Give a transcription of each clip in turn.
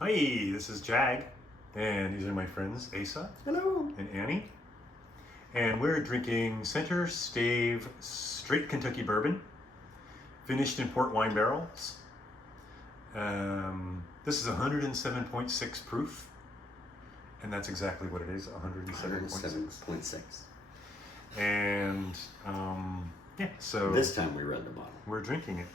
Hi, this is Jag, and these are my friends Asa Hello. and Annie. And we're drinking Center Stave Straight Kentucky Bourbon, finished in port wine barrels. This is 107.6 proof, and that's exactly what it is, 107.6. And yeah, so This time we read the bottle. we're drinking it.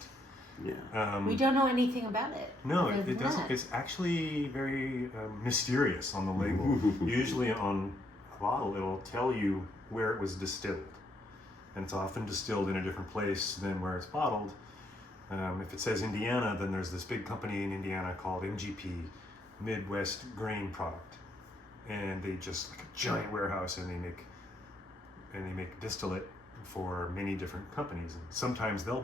Yeah. We don't know anything about it. No, other it than doesn't. that. It's actually very mysterious on the label. Usually on a bottle, it'll tell you where it was distilled. And it's often distilled in a different place than where it's bottled. If it says Indiana, then there's this big company in Indiana called MGP, Midwest Grain Product. And they just, like a giant warehouse, and they make distillate for many different companies. And sometimes they'll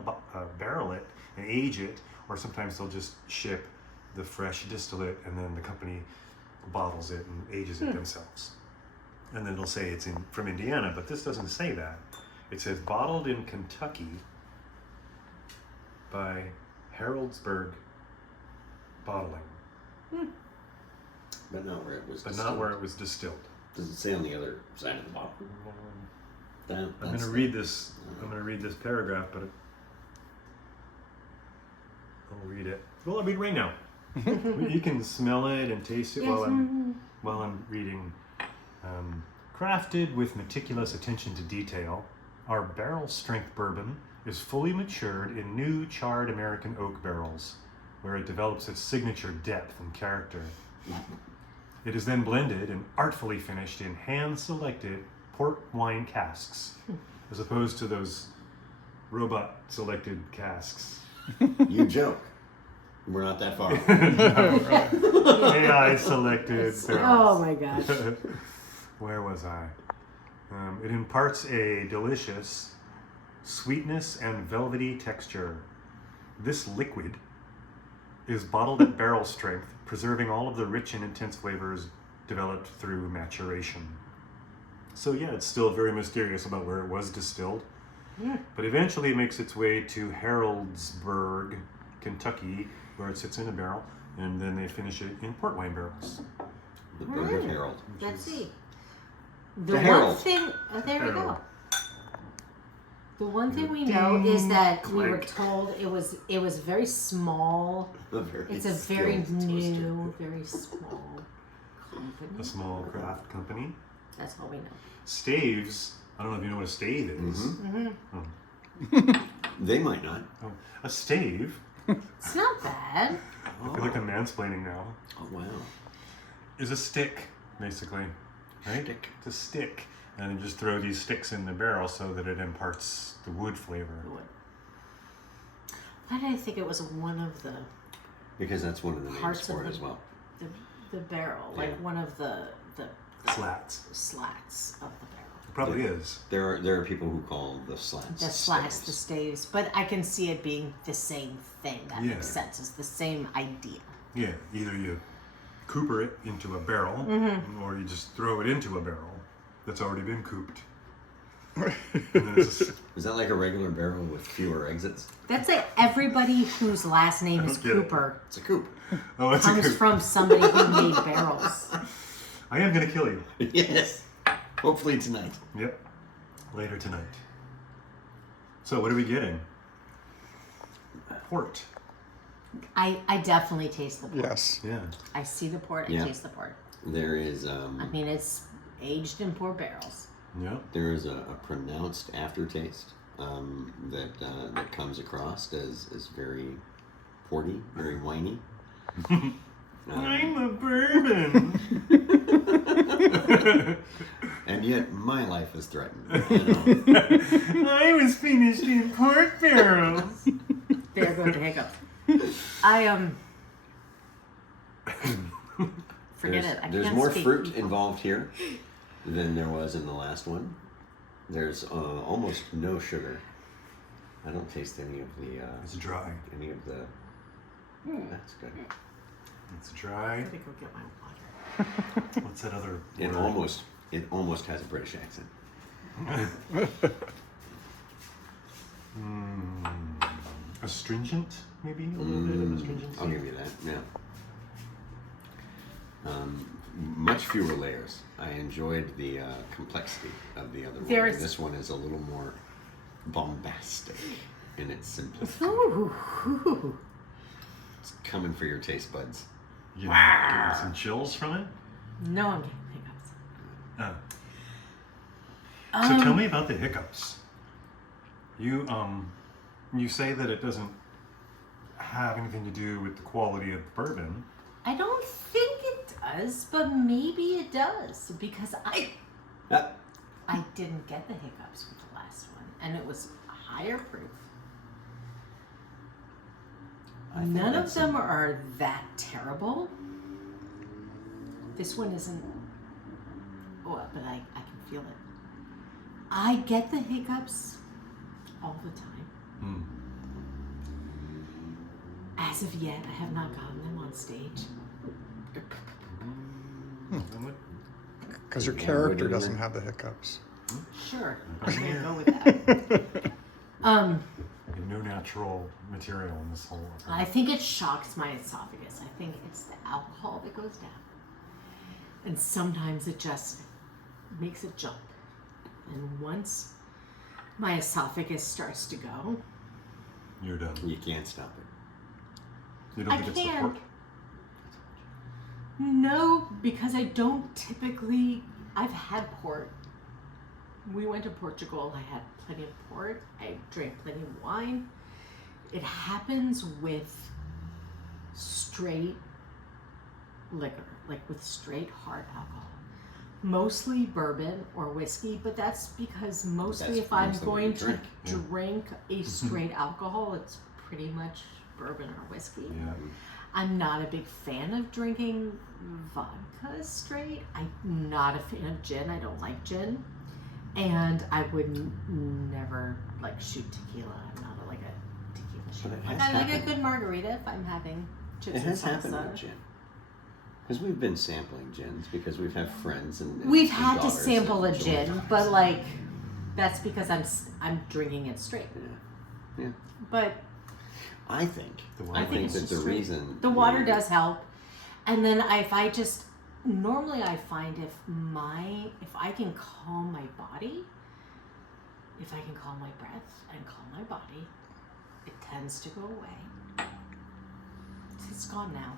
barrel it and age it, or sometimes they'll just ship the fresh distillate and then the company bottles it and ages it themselves. And then it'll say it's from Indiana, but this doesn't say that. It says bottled in Kentucky by Harrodsburg Bottling, But not where it was but distilled. not where it was distilled. Does it say on the other side of the bottle? I'm going to read this. I'm going to read this paragraph, but I'll read it. Well, I'll read it right now. You can smell it and taste it while I'm reading. Crafted with meticulous attention to detail, our barrel strength bourbon is fully matured in new charred American oak barrels, where it develops its signature depth and character. It is then blended and artfully finished in hand-selected port wine casks, as opposed to those robot-selected casks. You joke. We're not that far. AI-selected barrels. Oh my gosh. Where was I? It imparts a delicious sweetness and velvety texture. This liquid is bottled at barrel strength, preserving all of the rich and intense flavors developed through maturation. So yeah, it's still very mysterious about where it was distilled. Yeah. But eventually it makes its way to Harrodsburg, Kentucky, where it sits in a barrel, and then they finish it in port wine barrels. The Bird of Herald. Let's see. The one Herald. thing, there we go. Herald. The one thing we know is that we were Clank. told it was very small. It's a very new, very small company. A small craft company. That's all we know. Staves, I don't know if you know what a stave is. They might not. Oh, a stave, It's not bad. I feel like I'm mansplaining now, Oh, wow. is a stick, basically. Right? Stick. It's a stick. And you just throw these sticks in the barrel so that it imparts the wood flavor. Why did I think it was one of the Because that's one of the names Parts for of it the- as well. the barrel, like Yeah. one of the Slats. slats of the barrel. It probably is. There are people who call the slats. The slats, the staves. staves, but I can see it being the same thing. That Yeah. makes sense. It's the same idea. Yeah, either you cooper it into a barrel, or you just throw it into a barrel that's already been cooped. And then it's just, Is that like a regular barrel with fewer exits? That's like everybody whose last name is don't get it. Cooper It's a coupe. oh, that's a comes coop. from somebody who made barrels. I am gonna kill you. Yes. Hopefully tonight. Yep. Later tonight. So what are we getting? Port. I definitely taste the port. Yes. Yeah. I see the port. Yeah. I taste the port. There is I mean, it's aged in port barrels. Yeah. there is a pronounced aftertaste that comes across as very porty, very winey. I'm a bourbon. And yet my life is threatened. You know? I was finished in port barrels. There go the hiccups. I forget it. I There's can't more speak. fruit involved here than there was in the last one. There's almost no sugar. I don't taste any of the. It's dry. Any of the. That's good. It's dry. Let me go get my water. What's that other It word? almost has a British accent. Astringent, maybe? A little bit of astringent. I'll give you that. Yeah. Much fewer layers. I enjoyed the complexity of the other one. There's- This one is a little more bombastic in its simplicity. Ooh. It's coming for your taste buds. You getting some chills from it? No, I'm getting hiccups. Oh. So tell me about the hiccups. You say that it doesn't have anything to do with the quality of the bourbon. I don't think it does, but maybe it does because I didn't get the hiccups with the last one, and it was higher proof. None of them are that terrible. This one isn't. Oh, but I can feel it. I get the hiccups all the time. As of yet, I have not gotten them on stage. Because your character doesn't have the hiccups. Sure, I'm gonna go with that. No natural material in this whole. I think it shocks my esophagus. I think it's the alcohol that goes down. And sometimes it just makes it jump. And once my esophagus starts to go, You're done. You can't stop it. You don't think it's the can't. port? no, because I don't typically, I've had port. We went to Portugal, I had plenty of port, I drank plenty of wine. It happens with straight liquor, like with straight hard alcohol. Mostly bourbon or whiskey, but that's because mostly That's if I'm mostly what going you to drink, drink a straight alcohol, it's pretty much bourbon or whiskey. Yeah. I'm not a big fan of drinking vodka straight. I'm not a fan of gin. I don't like gin. And I would never like shoot tequila. I'm not like a tequila But shooter. it Like, has I like a happened. good margarita if I'm having chips It and has happened salsa. with gin. Because we've been sampling gins because we've had friends and We've and had to daughters sample that a enjoy gin, it. but like that's because I'm drinking it straight. Yeah. But I think. The I I think think it's that just the straight. reason The water does help. And then if I just normally I find if I can calm my body, if I can calm my breath and calm my body, it tends to go away. It's gone now.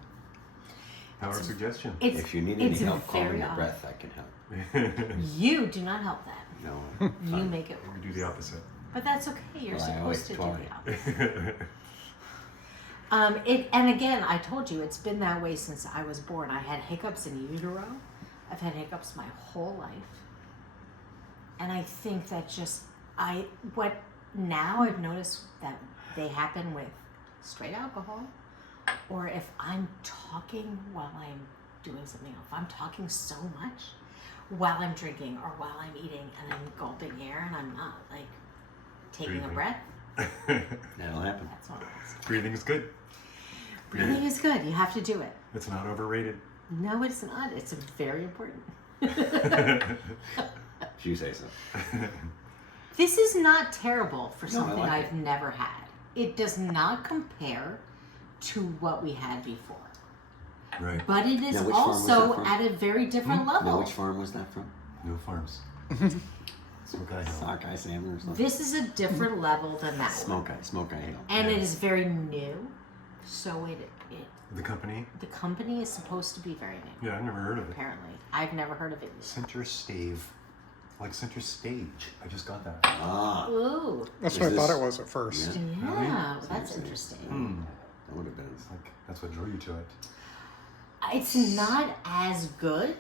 Power of suggestion. If you need any it's help calming very your odd. breath, I can help. You do not help that. No. You fine. make it We worse. do the opposite. But that's okay. You're Well, I always supposed to do try. the opposite. And again, I told you it's been that way since I was born. I had hiccups in utero. I've had hiccups my whole life, and I think that now I've noticed that they happen with straight alcohol, or if I'm talking while I'm doing something else. If I'm talking so much while I'm drinking or while I'm eating, and I'm gulping air and I'm not like taking a Breathing. breath. That'll happen. That's all it is. Breathing is good. Breathing is good. You have to do it. It's not overrated. No, it's not. It's very important. If you say so. This is not terrible for I something like I've it. never had. It does not compare to what we had before. Right. But it is Now, which farm was that also from? at a very different Now, level. which farm was that from? No farms. Smoke Eye Hill. Sockeye salmon or something? This is a different level than that one. Smoke Eye Hill. And Yeah. it is very new. So The company? the company is supposed to be very new, Yeah, I've never heard of it. apparently. I've never heard of it either. Center Stave. Like center stage. I just got that. Ah, Ooh. That's Is what I thought this- it was at first. Yeah. Yeah, well, that's Seriously. interesting. Hmm. that would have been. It's like, that's what drew you to it. It's not as good,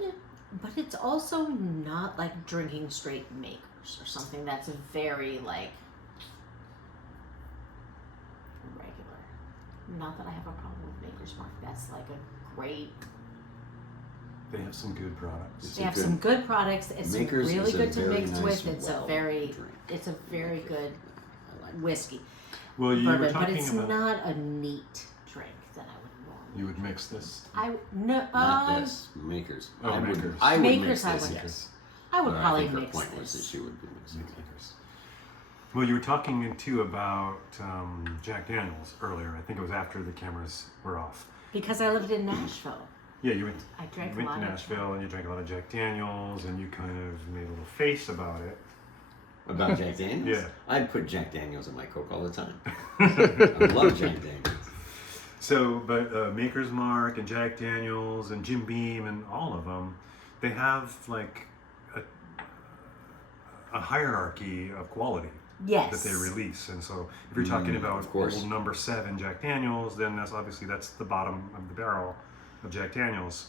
but it's also not like drinking straight makers or something that's very like regular. Not that I have a problem with Maker's Mark. That's like a great. They have some good products. It's They a have good- some good products. It's Makers really is a good to very mix nice, with. It's a well very, drink. it's a very good I like it. whiskey Well, you were bourbon, but talking it's about not a neat drink that I would normally. you would mix this. Not this. Makers. Oh, I would, Makers. I would Makers mix I this. would, Yes. I would But probably I think mix her point was that this. she would be mixing it. Makers. Well, you were talking too about Jack Daniels earlier. I think it was after the cameras were off. Because I lived in Nashville. Yeah, you went. I drank You a went lot to of Nashville and you drank a lot of Jack Daniels and you kind of made a little face about it. About Jack Daniels? Yeah. I'd put Jack Daniels in my Coke all the time. I love Jack Daniels. So, but Maker's Mark and Jack Daniels and Jim Beam and all of them, they have like a hierarchy of quality Yes. that they release. And so, if you're talking about of course. old number 7 Jack Daniels, then that's the bottom of the barrel of Jack Daniels.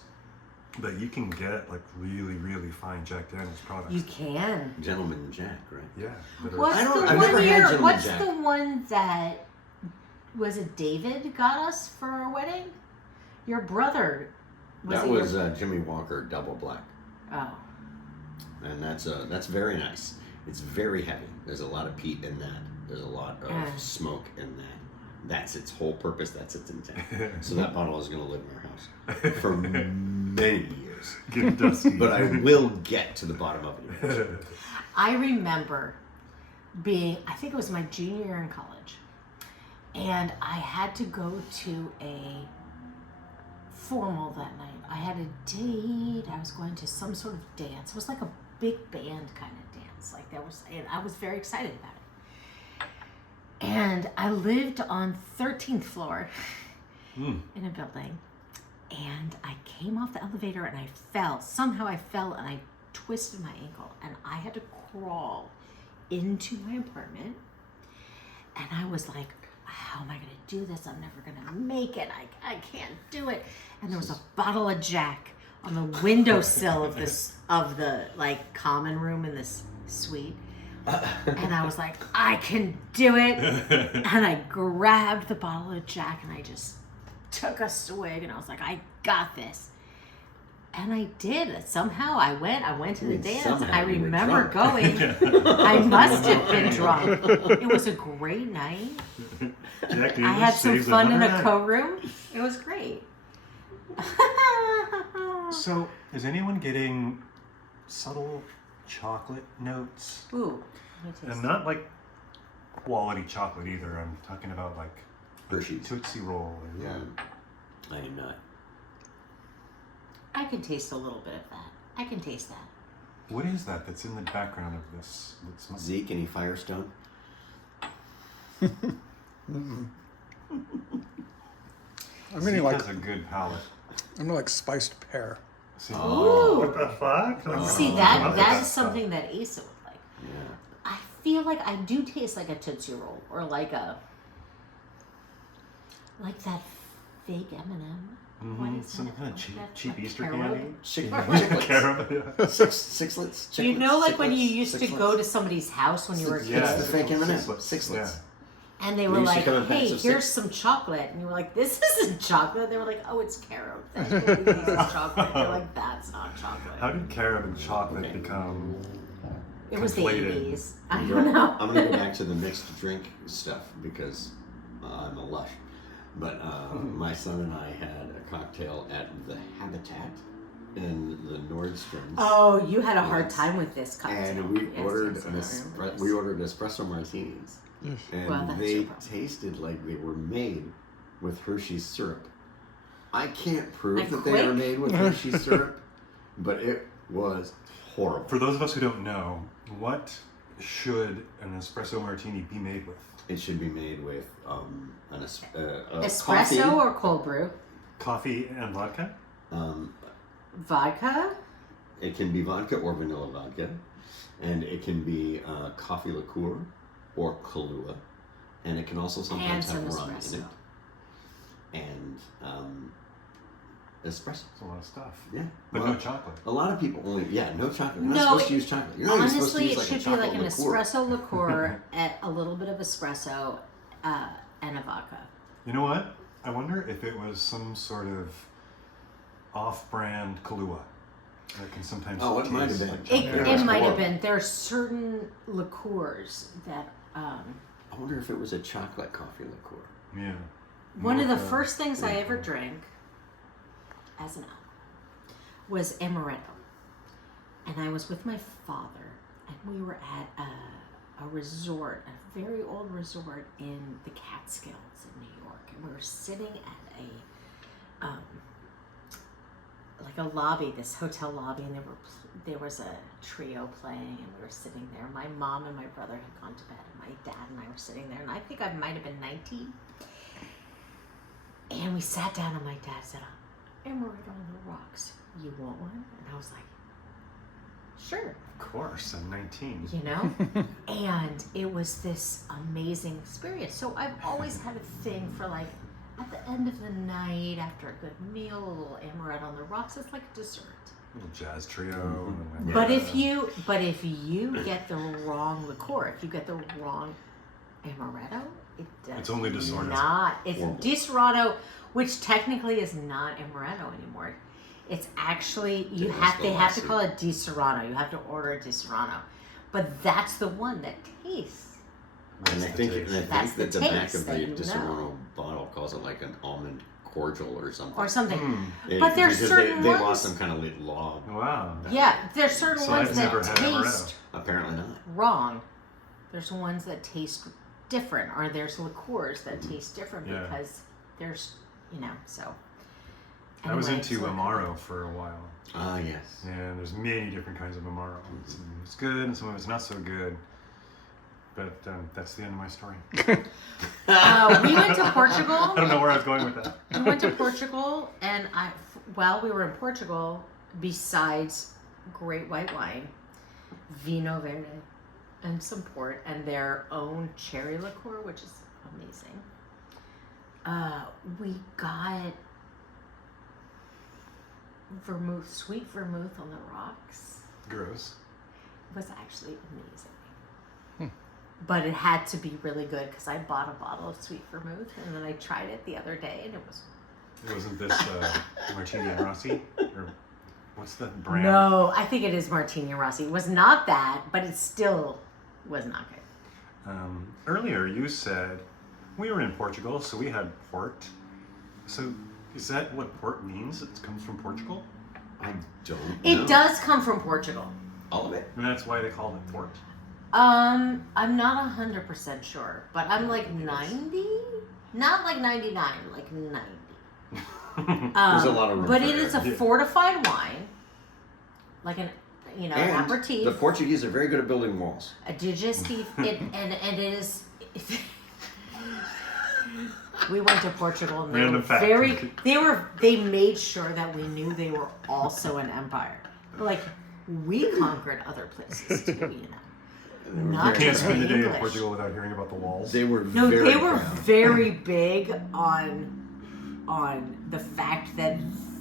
But you can get like really, really fine Jack Daniels products. You can. Gentleman Jack, right? Yeah. that are- What's I don't- the I've one never had year? Gentleman What's Jack. the one that was it? David got us for our wedding. Your brother. That was Jimmy Walker Double Black. Oh. And that's very nice. It's very heavy. There's a lot of peat in that. There's a lot of smoke in that. That's its whole purpose. That's its intent. So that bottle is going to live in our house for many years. Get dusty. But I will get to the bottom of it. I remember I think it was my junior year in college, and I had to go to a formal that night. I had a date. I was going to some sort of dance. It was like a big band kind of dance. Like and I was very excited about it. And I lived on 13th floor in a building, and I came off the elevator and I fell. Somehow I fell and I twisted my ankle, and I had to crawl into my apartment. And I was like, how am I going to do this? I'm never going to make it. I can't do it. And there was a bottle of Jack on the windowsill of the like common room in this suite. And I was like, I can do it. And I grabbed the bottle of Jack and I just took a swig and I was like, I got this. And I did. Somehow I went to the dance. I remember going. I must have been drunk. It was a great night. Jack I had some saves fun in another a night. co-room. It was great. So, is anyone getting subtle chocolate notes? Ooh, let me taste And not like quality chocolate either. I'm talking about like Hershey's. Tootsie Roll. And, Yeah. I am not. I can taste a little bit of that. I can taste that. What is that that's in the background of this? That's Zeke, any Firestone? I'm getting Zeke like has a good palate. I'm like spiced pear. See, Ooh. what the fuck? Like, See, come that up with is stuff. something that Asa would like. Yeah. I feel like I do taste like a Tootsie Roll or like that fake M&M. What is Some that? kind of Like cheap, that- cheap like Easter carob? candy. Chiclets. Carob, yeah. Sixlets. Do you know, like when you Chiclets, used to Sixlets. go to somebody's house when you were a kid, Yeah. It's the fake M&M. Sixlets. Sixlets. and they They were used to like, come in "Hey, packs of here's six. some chocolate," and you were like, "This isn't chocolate." They were like, "Oh, it's carob." This is chocolate. You're like, "That's not chocolate." How did carob and chocolate Okay. become? It was the conflated? 80s. I don't know. I'm gonna go back to the mixed drink stuff because I'm a lush. But my son and I had a cocktail at the Habitat in the Nordstrom's. Oh, you had a hard Yes. time with this cocktail. And we Yes, ordered yes, I remember this. we ordered espresso martinis, and Well, that's they your problem. tasted like they were made with Hershey's syrup. I can't prove Like that they were Quick? made with Hershey's syrup, but it was horrible. For those of us who don't know, what should an espresso martini be made with? It should be made with Espresso coffee, or cold brew? Coffee and vodka? Vodka? It can be vodka or vanilla vodka, and it can be coffee liqueur or Kahlua, and it can also sometimes And have some rum in espresso. it. And espresso. That's a lot of stuff. Yeah. But Well, no chocolate. a lot of people only, no chocolate. You're not No, supposed to use chocolate. You're not even supposed to Honestly, use it like a should be chocolate like an liqueur. espresso liqueur, a little bit of espresso, and a vodka. You know what? I wonder if it was some sort of off-brand Kahlua. That can sometimes Oh, it might have taste been. like It, chocolate. Yeah, it it's might have horrible. been. There are certain liqueurs that. I wonder if it was a chocolate coffee liqueur. Yeah. One of the Mocha. first things I ever drank as an adult was amaretto. And I was with my father, and we were at a resort, a very old resort in the Catskills in New York. And we were sitting at like a lobby, this hotel lobby, and there was a trio playing, and we were sitting there. My mom and my brother had gone to bed, and my dad and I were sitting there, and I think I might have been 19. And we sat down, and my dad said, "Amaretto on the rocks. You want one?" And I was like, "Sure." Of course, I'm 19. You know? And it was this amazing experience. So I've always had a thing for like, at the end of the night, after a good meal, a little amaretto on the rocks. It's like a dessert. Little jazz trio. And But if you get the wrong liqueur, if you get the wrong amaretto, it does It's only Disaronno. not. It's Disaronno, which technically is not amaretto anymore. It's actually they have to call it Disaronno. You have to order a Disaronno, but that's the one that tastes. And I think That's that the the back taste of the that you know. Disaronno bottle calls it like an almond cordial or something. Or something. It- But there's because certain they ones. lost some kind of law. Wow. Yeah, there's certain So ones I've that never had amaretto. taste Apparently not. wrong. There's ones that taste different, or there's liqueurs that taste different Yeah. because there's, so. I was Anyway, into so- Amaro for a while. Ah, yes. And there's many different kinds of Amaro. Some of it's good and some of it's not so good. But that's the end of my story. We went to Portugal. I don't know where I was going with that. We went to Portugal, and while we were in Portugal, besides great white wine, Vinho Verde, and some port, and their own cherry liqueur, which is amazing, we got vermouth, sweet vermouth on the rocks. Gross. It was actually amazing. But it had to be really good because I bought a bottle of sweet vermouth, and then I tried it the other day, and it was. Wasn't this Martini and Rossi? Or what's the brand? No, I think it is Martini and Rossi. It was not that, but it still was not good. Earlier you said we were in Portugal, so we had port. So is that what port means? It comes from Portugal? I don't know. It does come from Portugal. All of it? And that's why they called it port. I'm not 100% sure, but I'm like 90? Not like 99, like 90. There's a lot of room But for it is a error. fortified wine, like an And aperitif. the Portuguese are very good at building walls. A digestive, and it is. We went to Portugal, and Random fact. they made sure that we knew they were also an empire. Like we conquered other places too, Not You can't just spend a day in English. Portugal without hearing about the walls. They were No, very they were proud. very big on the fact that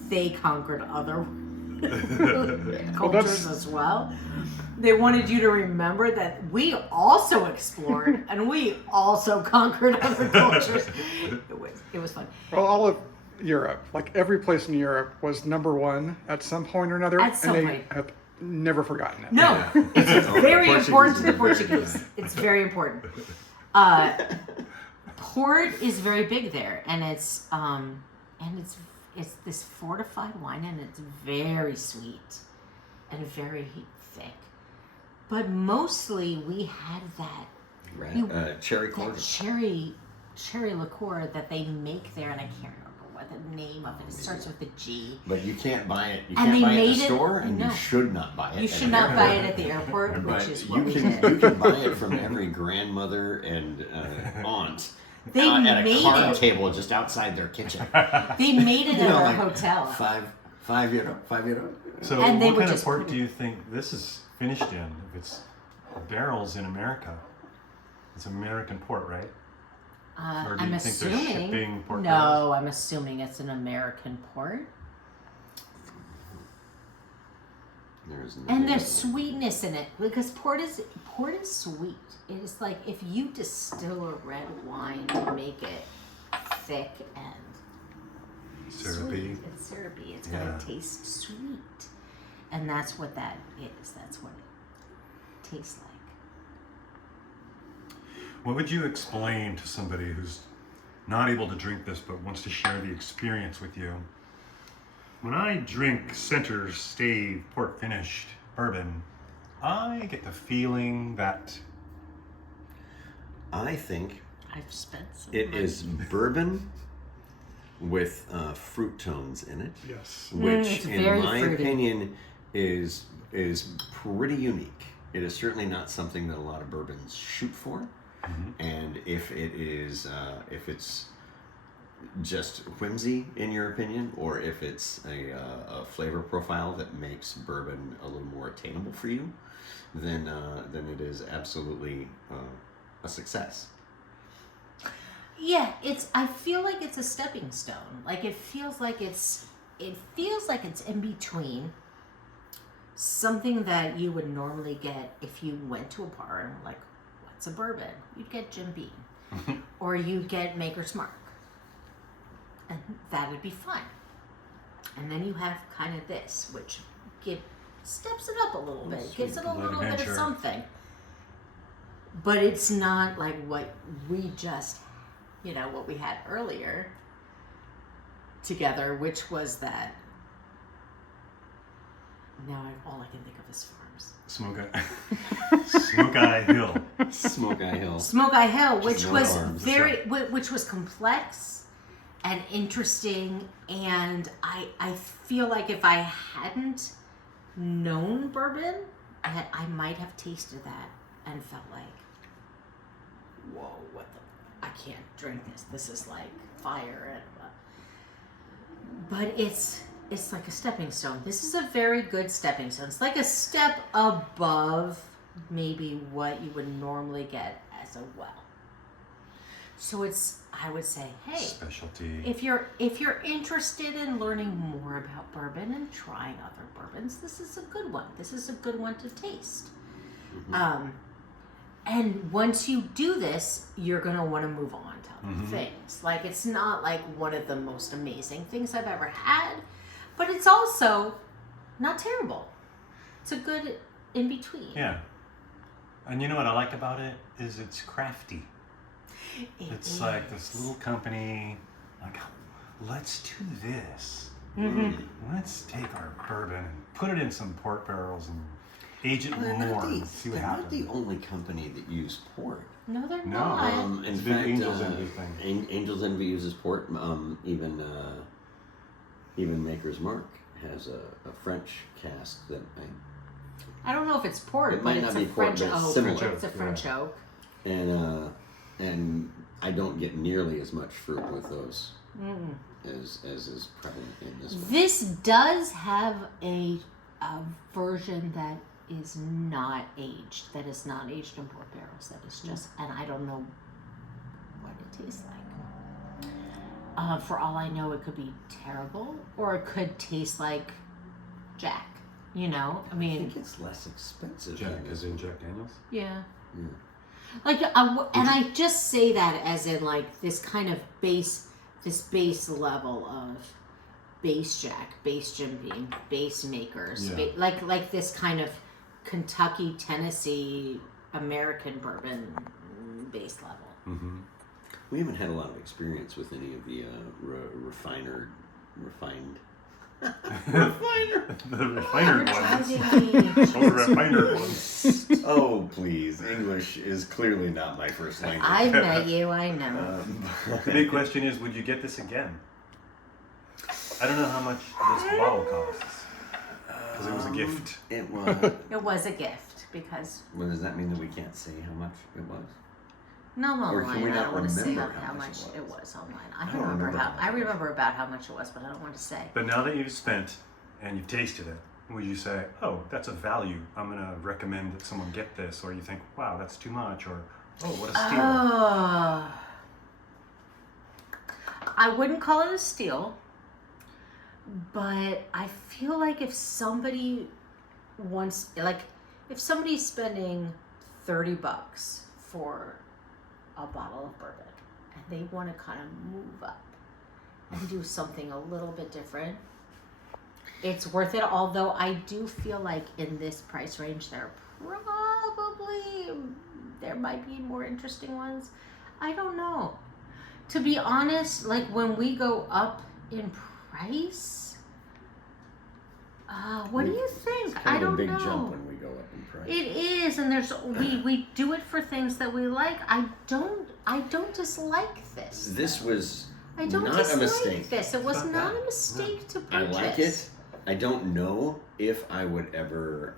they conquered other cultures as well. They wanted you to remember that we also explored and we also conquered other cultures. It was fun. Well, all of Europe, like every place in Europe, was number one at some point or another, At some and they point. have never forgotten it. No, it's Oh, very Portuguese important to the is very good. Portuguese. It's very important. Port is very big there, and it's this fortified wine, and it's very sweet and very thick. But mostly we had that Cherry that cordial. cherry liqueur that they make there, and I can't remember what the name of it. It starts with a G. But you can't buy it. You And can't they buy it in made the it- store, and no. you should not buy it. You at should an not buy it airport. at the airport, But which is you what we can did. you can buy it from every grandmother and aunt They at a made card it. table just outside their kitchen. They made it You at know, our like hotel. five euro. So And they what would kind of just port put do you think this is finished in? If it's barrels in America, it's American port, right? Or do I'm you think they're assuming. shipping port No, barrels? I'm assuming it's an American port. There's And there's sweetness in it because port is sweet. It is like if you distill a red wine to make it thick and Syrupy. sweet. It's syrupy. It's Yeah. gonna taste sweet, and that's what that is. That's what it tastes like. What would you explain to somebody who's not able to drink this but wants to share the experience with you? When I drink Center Stave Port Finished Bourbon, I get the feeling that I think I've spent some it money. is bourbon with fruit tones in it, Yes. which, it's in very my fruity. opinion, is pretty unique. It is certainly not something that a lot of bourbons shoot for, and if it's just whimsy in your opinion, or if it's a flavor profile that makes bourbon a little more attainable for you, then it is absolutely a success. Yeah, I feel like it's a stepping stone. Like it feels like it's in between something that you would normally get if you went to a bar and were like, what's a bourbon? You'd get Jim Beam. Or you'd get Maker's Mark. And that'd be fun. And then you have kind of this, which steps it up a little bit. Gives it a little bit of something. But it's not like what we just, what we had earlier together, which was that. Now all I can think of is farms. Smoke-Eye Hill. Smoke-Eye Hill. Smoke-Eye Hill, which no was farms, which was complex and interesting, and I feel like if I hadn't known bourbon, I might have tasted that and felt like, whoa, I can't drink this. This is like fire. But it's like a stepping stone. This is a very good stepping stone. It's like a step above maybe what you would normally get as a well. So I would say, hey, Specialty. if you're interested in learning more about bourbon and trying other bourbons, this is a good one. This is a good one to taste. And once you do this, you're going to want to move on to other things. Like, it's not like one of the most amazing things I've ever had, but it's also not terrible. It's a good in between. Yeah. And you know what I like about it is it's crafty. It's like this little company, like, let's do this. Let's take our bourbon and put it in some port barrels and age it more and see what happens. They're not the only company that use port. No, they're No. not. In It's fact, Angel's Envy thing. Angel's Envy uses port. Even Maker's Mark has a French cask that I don't know if it's port, It but might it's not a be port, French but it's oak. similar. It's a French oak. and I don't get nearly as much fruit with those as is prevalent in this one. This does have a version that is not aged. That is not aged in port barrels. That is just, and I don't know what it tastes like. For all I know, it could be terrible, or it could taste like Jack. I I mean, think it's less expensive. Jack, than as this in one. Jack Daniels? yeah. Yeah. Like, and I just say that as in like this kind of base level of base Jack, base Jim Beam, base Makers, Yeah. like this kind of Kentucky, Tennessee, American bourbon base level. Mm-hmm. We haven't had a lot of experience with any of the refined. The refinered ones. Driving me. Those refinered ones. Oh, please. English is clearly not my first language. I met you, I know. The big question is, would you get this again? I don't know how much this bottle costs. Because it was a gift. It was. It was a gift because Well, does that mean that we can't say how much it was? no Or can online. we I not don't want to say remember how how much much it it was online. I don't remember how much I it was. remember about how much it was, but I don't want to say. But now that you've spent and you've tasted it, would you say, oh, that's a value, I'm going to recommend that someone get this? Or you think, wow, that's too much? Or, oh, what a steal. I wouldn't call it a steal, but I feel like if somebody wants, like, if somebody's spending $30 for a bottle of bourbon and they want to kind of move up and do something a little bit different, it's worth it. Although I do feel like in this price range there might be more interesting ones. I don't know. To be honest, like when we go up in price, what do you think? Kind I of don't a big know. jump when we go up in price. It is, and we do it for things that we like. I don't dislike this. This was I don't Not a dislike mistake. this. It was Not not bad. a mistake to I purchase. like it. I don't know if I would ever,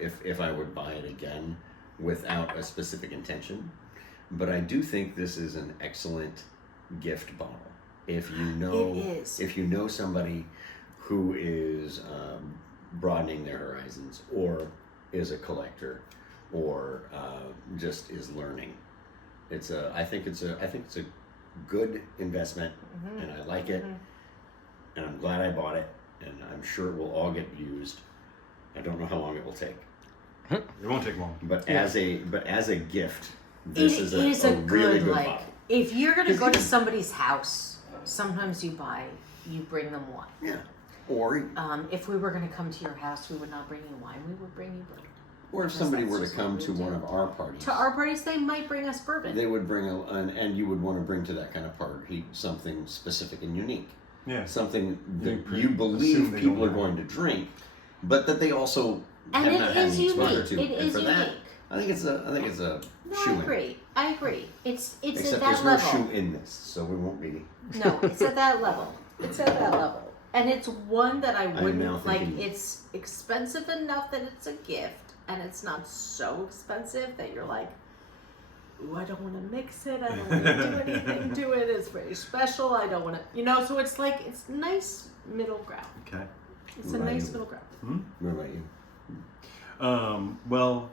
if I would buy it again without a specific intention, but I do think this is an excellent gift bottle. If you know, It is. if you know somebody who is broadening their horizons, or is a collector, or just is learning, I think it's a good investment, and I like it, and I'm glad I bought it, and I'm sure it will all get used. I don't know how long it will take, It won't take long. but as a gift, this It is a really good like, bottle. if you're gonna Because go to you- somebody's house, sometimes you bring them wine. Yeah, or If we were gonna come to your house, we would not bring you wine. We would bring you bourbon. if Because somebody that's were to just what come we to do. one of our parties, To our parties, they might bring us bourbon. they would bring and you would want to bring to that kind of party something specific and unique. Yeah. Something that You you assume believe they people don't are have. going to drink, but that they also And have it not had is any exposure unique. to. It and is for that, unique. I think it's a No, shoe I in. agree. I agree. It's Except at there's that no level. shoe in this, so we won't be. No, it's at that level. It's at that level. And it's one that I now wouldn't like. thinking- It's expensive enough that it's a gift, and it's not so expensive that you're like, ooh, I don't want to mix it. I don't want to do anything to it. It's very special. I don't want to, so it's like, it's nice middle ground. Okay. It's a Right. nice middle ground. What about you? Well,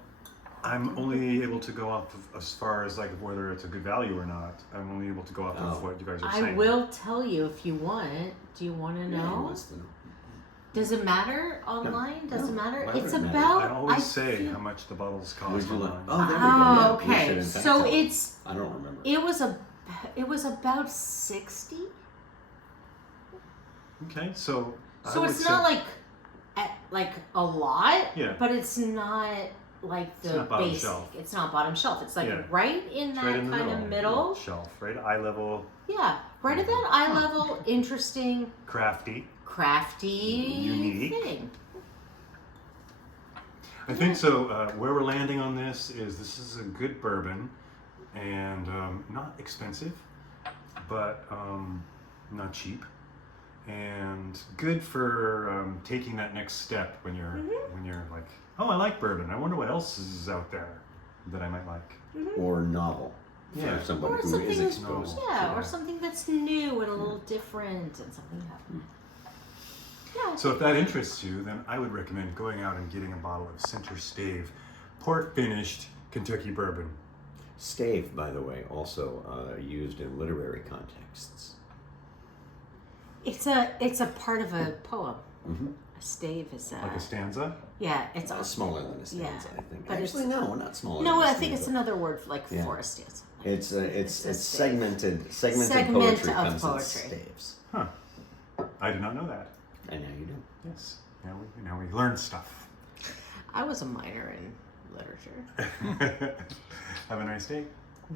I'm only able to go off of, as far as like whether it's a good value or not. I'm only able to go off Oh. of what you guys are I saying. will tell you if you want. Do you want to Yeah, he know? wants to know. Does it matter online? Does it No. matter? Why would It's it matter? about. I always say feel- how much the bottles cost Would you like? online. Oh, there we go. Oh, Yeah, we should, okay. in fact, So tell them. it's I don't remember. it was about 60. Okay, so I So would it's say- not like a lot, Yeah. but it's not like the not bottom basic. shelf. It's not bottom shelf. It's like Yeah. right in It's that right in the kind of middle. shelf, right? Eye level, Yeah, right at that eye level, interesting, crafty. crafty Unique. thing. I think so. Where we're landing on this is a good bourbon, and not expensive, but not cheap, and good for taking that next step when you're like, oh, I like bourbon. I wonder what else is out there that I might like. Or novel Yeah. for somebody Or who something is that's- exposed. Yeah, to or that. something that's new and a little different and something that. Yeah. So if that interests you, then I would recommend going out and getting a bottle of Center Stave, port finished Kentucky bourbon. Stave, by the way, also used in literary contexts. It's a part of a poem. Mm-hmm. A stave is a. Like a stanza? Yeah, it's It's smaller than a stanza, Yeah, I think. but Actually, no, not smaller. No, than a I think it's stanza. another word for like Yeah. for a stanza. It's a stave. segmented Segment poetry of comes poetry. in staves. Huh. I did not know that. And now you do. Yes. Now we learn stuff. I was a minor in literature. Have a nice day.